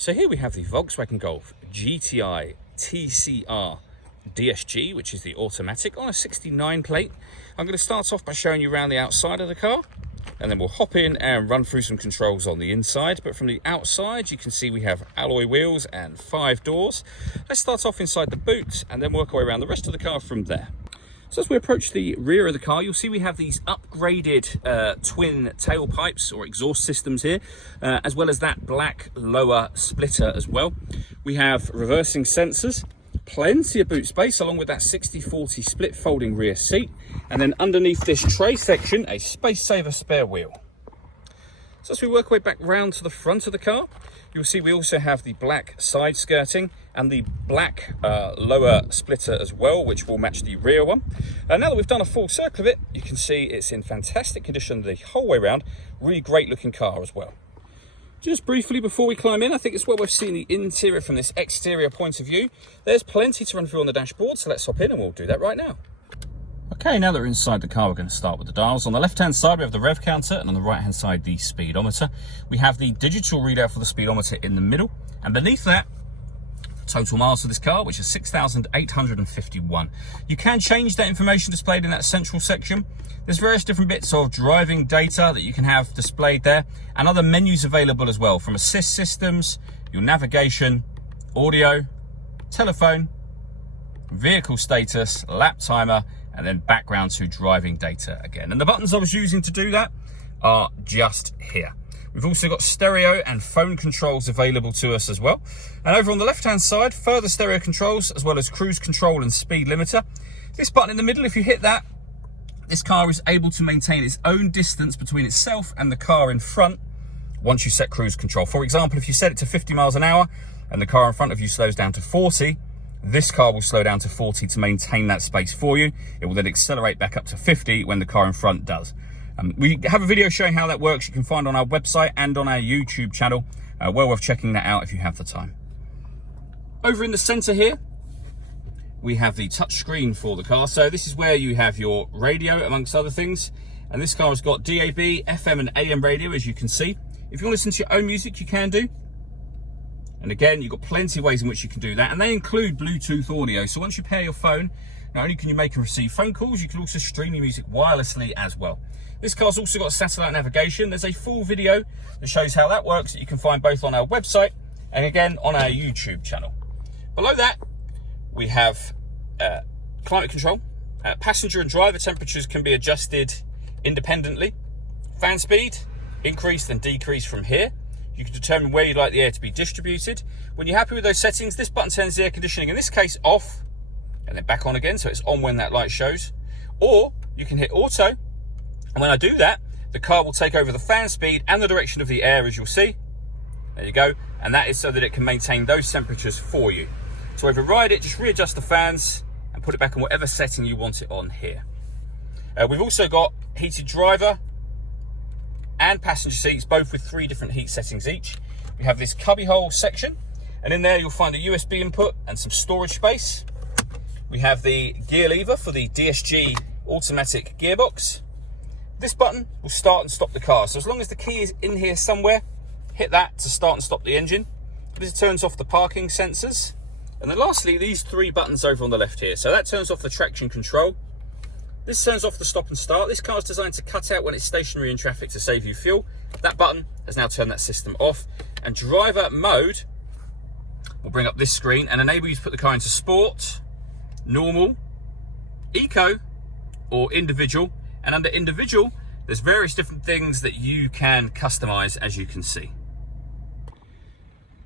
So here we have the Volkswagen Golf GTI TCR DSG, which is the automatic on a 69 plate. I'm going to start off by showing you around the outside of the car, and then we'll hop in and run through some controls on the inside. But from the outside, you can see we have alloy wheels and 5 doors. Let's start off inside the boot and then work our way around the rest of the car from there. So as we approach the rear of the car, you'll see we have these upgraded twin tailpipes or exhaust systems here, as well as that black lower splitter as well. We have reversing sensors, plenty of boot space, along with that 60/40 split folding rear seat. And then underneath this tray section, a space saver spare wheel. So as we work our way back round to the front of the car, you'll see we also have the black side skirting and the black lower splitter as well, which will match the rear one. Now that we've done a full circle of it, you can see it's in fantastic condition the whole way around. Really great looking car as well. Just briefly before we climb in, I think it's well worth seeing the interior from this exterior point of view. There's plenty to run through on the dashboard, so let's hop in and we'll do that right now. Okay, now that we're inside the car, we're going to start with the dials. On the left-hand side, we have the rev counter, and on the right-hand side, the speedometer. We have the digital readout for the speedometer in the middle, and beneath that, total miles for this car, which is 6,851. You can change that information displayed in that central section. There's various different bits of driving data that you can have displayed there, and other menus available as well, from assist systems, your navigation, audio, telephone, vehicle status, lap timer, and then background to driving data again. And the buttons I was using to do that are just here. We've also got stereo and phone controls available to us as well. And over on the left-hand side, further stereo controls, as well as cruise control and speed limiter. This button in the middle, if you hit that, this car is able to maintain its own distance between itself and the car in front once you set cruise control. For example, if you set it to 50 miles an hour and the car in front of you slows down to 40, this car will slow down to 40 to maintain that space for you. It will then accelerate back up to 50 when the car in front does. We have a video showing how that works. You can find on our website and on our YouTube channel. Well worth checking that out if you have the time. Over in the center here, we have the touch screen for the car. So this is where you have your radio, amongst other things. And this car has got DAB, FM and AM radio, as you can see. If you want to listen to your own music, you can do. And again, you've got plenty of ways in which you can do that. And they include Bluetooth audio. So once you pair your phone, not only can you make and receive phone calls, you can also stream your music wirelessly as well. This car's also got satellite navigation. There's a full video that shows how that works that you can find both on our website and again on our YouTube channel. Below that, we have climate control. Passenger and driver temperatures can be adjusted independently. Fan speed, increased and decreased from here. You can determine where you'd like the air to be distributed. When you're happy with those settings, this button turns the air conditioning, in this case, off, and then back on again, so it's on when that light shows. Or you can hit auto, and when I do that, the car will take over the fan speed and the direction of the air, as you'll see. There you go. And that is so that it can maintain those temperatures for you. To override it, just readjust the fans and put it back on whatever setting you want it on here. We've also got heated driver and passenger seats, both with 3 different heat settings each. We have this cubbyhole section, and in there you'll find a USB input and some storage space. We have the gear lever for the DSG automatic gearbox. This button will start and stop the car. So as long as the key is in here somewhere, hit that to start and stop the engine. This turns off the parking sensors. And then lastly, these 3 buttons over on the left here. So that turns off the traction control. This turns off the stop and start. This car is designed to cut out when it's stationary in traffic to save you fuel. That button has now turned that system off. And driver mode will bring up this screen and enable you to put the car into sport, normal, eco, or individual. And under individual, there's various different things that you can customize, as you can see.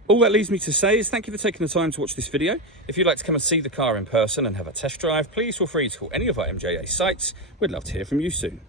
All that leaves me to say is thank you for taking the time to watch this video. If you'd like to come and see the car in person and have a test drive, please feel free to call any of our MJA sites. We'd love to hear from you soon.